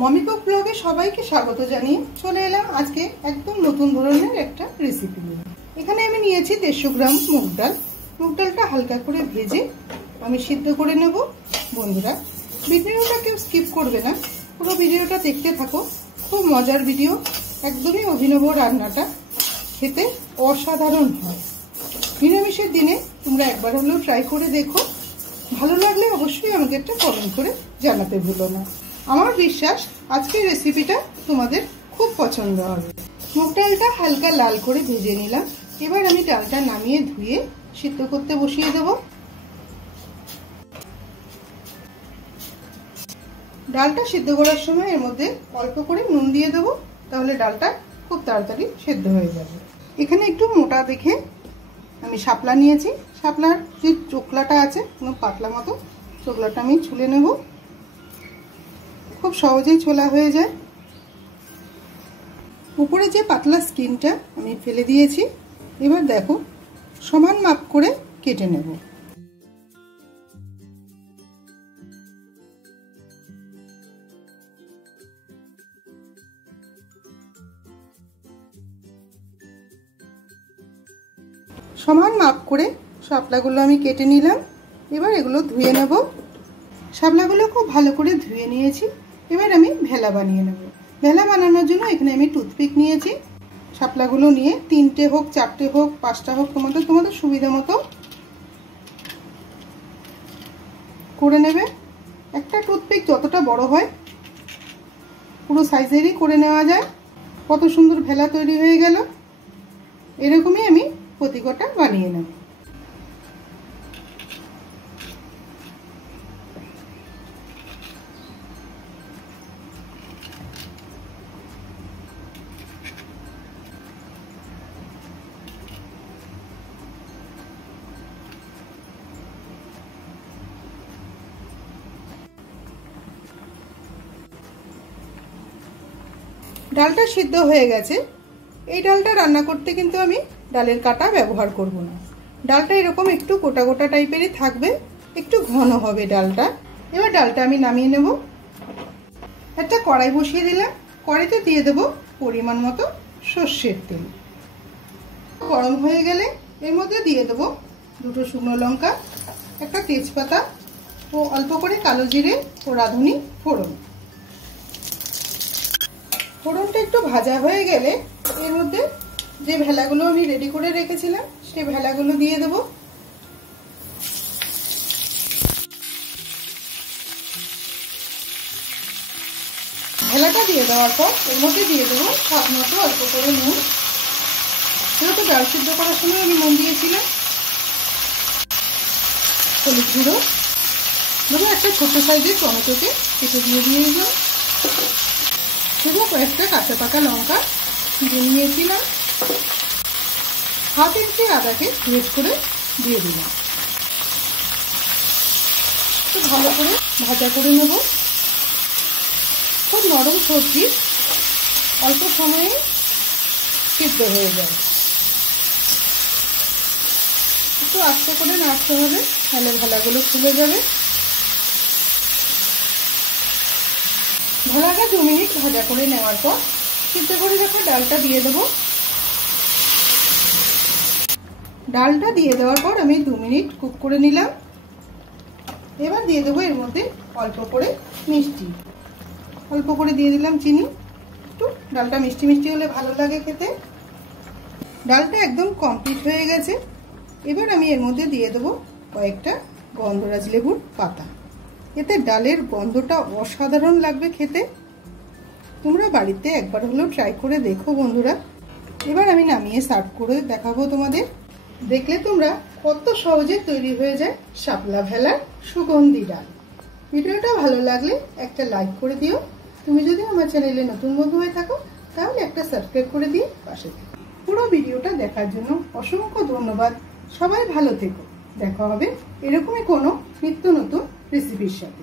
Mummy cook ব্লগে সবাইকে স্বাগত জানিয়ে চলে এলাম আজকে একদম নতুন ধরনের একটা রেসিপি নিয়ে। এখানে আমি নিয়েছি 150 গ্রাম মুগ ডাল। মুগ ডালটা হালকা করে ভেজে আমি সিদ্ধ করে নেব। বন্ধুরা, ভিডিওটা কেউ স্কিপ করবে না, পুরো ভিডিওটা দেখতে থাকো। খুব মজার ভিডিও, একদমই অভিনব রান্নাটা, খেতে অসাধারণ হয়। নিরামিষের দিনে তোমরা একবার হলেও ট্রাই করে দেখো। ভালো লাগলে অবশ্যই আমাকে একটা কমেন্ট করে জানাতে ভুলো না। আমার বিশ্বাস আজকের রেসিপিটা তোমাদের খুব পছন্দ হবে। মুগ ডালটা হালকা লাল করে ভেজে নিলাম। এবার আমি ডালটা নামিয়ে ধুয়ে সিদ্ধ করতে বসিয়ে দেব। ডালটা সিদ্ধ করার সময় এর মধ্যে অল্প করে নুন দিয়ে দেবো, তাহলে ডালটা খুব তাড়াতাড়ি সেদ্ধ হয়ে যাবে। এখানে একটু মোটা দেখে আমি শাপলা নিয়েছি। শাপলার যে চোখলাটা আছে কোনো পাতলা মতো, চোখলাটা আমি ছুলে নেব। খুব সহজেই ছোলা হয়ে যায়। উপরে যে পাতলা স্কিনটা আমি ফেলে দিয়েছি। এবার দেখো, সমান মাপ করে কেটে নেব। সমান মাপ করে শাপলাগুলো আমি কেটে নিলাম। এবার এগুলো ধুয়ে নেব। শাপলাগুলো খুব ভালো করে ধুয়ে নিয়েছি। এবার আমি ভেলা বানিয়ে নেব। ভেলা বানানোর জন্য এখানে আমি টুথপিক নিয়েছি। শাপলাগুলো নিয়ে 3টে হোক, 4টে হোক, 5টা হোক, তোমাদের সুবিধা মতো করে নেবে। একটা টুথপিক যতটা বড় হয় পুরো সাইজেরই করে নেওয়া যায়। কত সুন্দর ভেলা তৈরি হয়ে গেল। এরকমই আমি প্রতিটা বানিয়ে নেব। ডালটা সিদ্ধ হয়ে গেছে। এই ডালটা রান্না করতে কিন্তু আমি ডালের কাটা ব্যবহার করব না। ডালটা এরকম একটু গোটা গোটা টাইপেরই থাকবে, একটু ঘন হবে ডালটা। এবার ডালটা আমি নামিয়ে নেব। একটা কড়াই বসিয়ে দিলাম। কড়াইতে দিয়ে দেব পরিমাণ মতো সর্ষের তেল। গরম হয়ে গেলে এর মধ্যে দিয়ে দেব 2টো শুকনো লঙ্কা, একটা তেজপাতা ও অল্প করে কালো জিরে ও রাঁধুনি ফোড়ন। ফোড়নটা একটু ভাজা হয়ে গেলে এর মধ্যে যে ভেলাগুলো আমি রেডি করে রেখেছিলাম সেই ভেলাগুলো দিয়ে দেব। ভেলাটা দিয়ে দেওয়ার পর এর মধ্যে দিয়ে দেবো স্বাদ মতো অল্প করে নুন। যেহেতু ডাল সিদ্ধ করার সময় আমি নুন দিয়েছিলাম। হলুদ গুঁড়ো দেবো, একটা ছোট সাইজের টমেটোকে কেটে দিয়ে দিলাম। দেবো কয়েকটা কাঁচা পাকা লঙ্কা দিয়ে নিয়েছিলাম। হাফ ইঞ্চি আদাকে গ্রেট করে দিয়ে দিলাম। একটু ভালো করে ভাজা করে নেব। খুব নরম সবজি, অল্প সময়ে সিদ্ধ হয়ে যায়। একটু আস্তে করে নাড়তে হবে, তাহলে ভেলাগুলো ফুলে যাবে। ভেলাটা 2 মিনিট ভাজা করে নেওয়ার পর সিদ্ধ করে রাখা ডালটা দিয়ে দেবো। ডালটা দিয়ে দেওয়ার পর আমি 2 মিনিট কুক করে নিলাম। এবার দিয়ে দেবো এর মধ্যে অল্প করে মিষ্টি। অল্প করে দিয়ে দিলাম চিনি। একটু ডালটা মিষ্টি মিষ্টি হলে ভালো লাগে খেতে। ডালটা একদম কমপ্লিট হয়ে গেছে। এবার আমি এর মধ্যে দিয়ে দেবো কয়েকটা গন্ধরাজ লেবুর পাতা। এতে ডালের গন্ধটা অসাধারণ লাগবে খেতে। তোমরা বাড়িতে একবার হলেও ট্রাই করে দেখো বন্ধুরা। এবার আমি নামিয়ে সার্ভ করে দেখাবো তোমাদের। দেখলে তোমরা কত সহজে তৈরি হয়ে যায় শাপলা ভেলার সুগন্ধি ডাল। ভিডিওটা ভালো লাগলে একটা লাইক করে দিও। তুমি যদি আমার চ্যানেলে নতুন বন্ধু হয়ে থাকো তাহলে একটা সাবস্ক্রাইব করে দিয়ে পাশে থেকো। পুরো ভিডিওটা দেখার জন্য অসংখ্য ধন্যবাদ। সবাই ভালো থেকো। দেখা হবে এরকমই কোনো নিত্য নতুন রেসিপির সাথে।